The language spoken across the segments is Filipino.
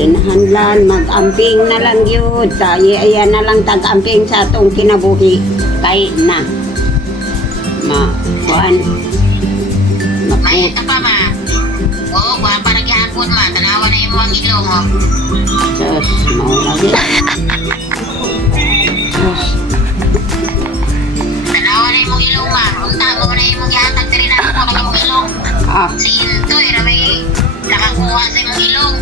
Kinahanglan mag-amping na lang yun. Tayo ayan na lang tag-amping sa atong kinabuhi. Kay na. Kuan. May ito pa ma. Oo, kuha pa naghihapon ma. Tanawa na yung mga ilong mo. Sus, maulagi. Sus. Tanawa na yung mga ilong ma. Unta mo na yung mga hatag na rin ako kung yung ilong. Si Intoy, may nakakuha sa yung ilong.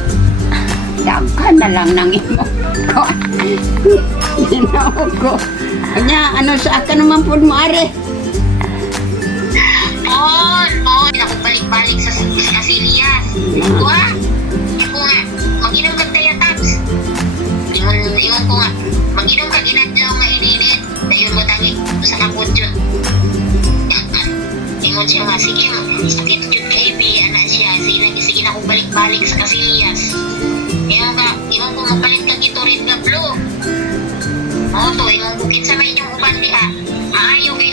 Daghan na lang ng imo ko. Ginawa ko. Kanya, ano sa akin naman po mo, are? Ako balik-balik sa Casillas. Kuha? Yung ko nga, mag-inom ka tayo, Tabs. Ingon ko nga, mag-inom ka, ginadlaw nga ininit. Dayon mo tangit sa kapod yun. Ingon siya nga, sige, sakit yun ka, Ebi, anak siya. Sige na ako balik-balik sa Casillas. Ingon ko mapalit ka gito rin ka blue. Oo to, ingon ko kinsa may inyong uban diha. Maayo kay